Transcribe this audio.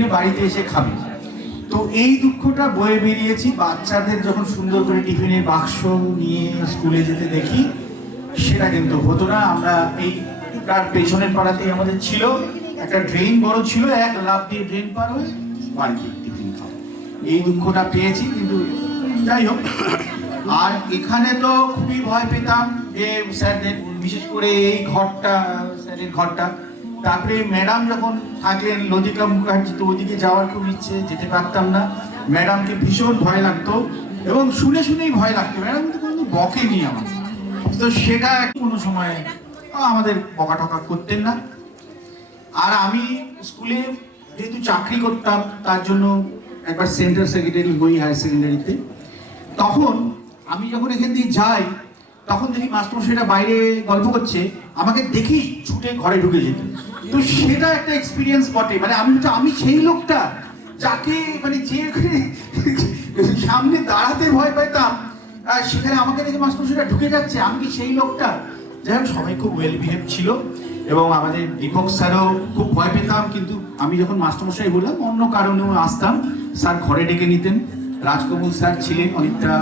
টিফিনে বাড়িতে এসে খাবে। তো এই দুঃখটা বয়ে বেরিয়েছি বাচ্চাদের যখন সুন্দর করে টিফিনের বাক্স নিয়ে স্কুলে যেতে দেখি, সেটা কিন্তু হতো না। আমরা এই তার পেছনের পাড়াতেই আমাদের ছিল একটা ড্রেন, বড় ছিল, এক লাফ দিয়ে ড্রেন পার হয়ে বাড়িতে টিফিন খাওয়া। এই দুঃখটা পেয়েছি, কিন্তু যাই হোক। আর এখানে তো খুবই ভয় পেতাম যে স্যারদের, বিশেষ করে এই ঘরটা, স্যারের ঘরটা। তারপরে ম্যাডাম যখন থাকলেন লতিকা মুখার্জি, তো ওদিকে যাওয়ার খুব ইচ্ছে, যেতে পারতাম না। ম্যাডামকে ভীষণ ভয় লাগতো এবং শুনে শুনেই ভয় লাগতো। ম্যাডাম কিন্তু কোনো বকেনি আমার, তো সেটা কোনো সময় আমাদের বকা টকা করতেন না। আর আমি স্কুলে যেহেতু চাকরি করতাম, তার জন্য একবার সেন্টার সেক্রেটারি হই হায়ার সেকেন্ডারিতে। তখন আমি যখন এখান দিয়ে যাই, তখন দেখি মাস্টারমশাইরা বাইরে গল্প করছে, আমাকে দেখি ছুটে ঘরে ঢুকে যেত। তো সেটা একটা এক্সপিরিয়েন্স বটে। মানে আমি সেই লোকটা যাকে মানে যে সামনে দাঁড়াতে ভয় পাইতাম, আর সেখানে আমাকে দেখে মাস্টারমশাইরা ঢুকে যাচ্ছে, আমি কি সেই লোকটা? যাই হোক, সবাই খুব ওয়েল বিহেভ ছিল এবং আমাদের দীপক স্যারও খুব ভয় পেতাম। কিন্তু আমি যখন মাস্টারমশাই বললাম, অন্য কারণেও আসতাম, স্যার ঘরে ডেকে নিতেন। রাজকমল স্যার ছিলেন অনেকটা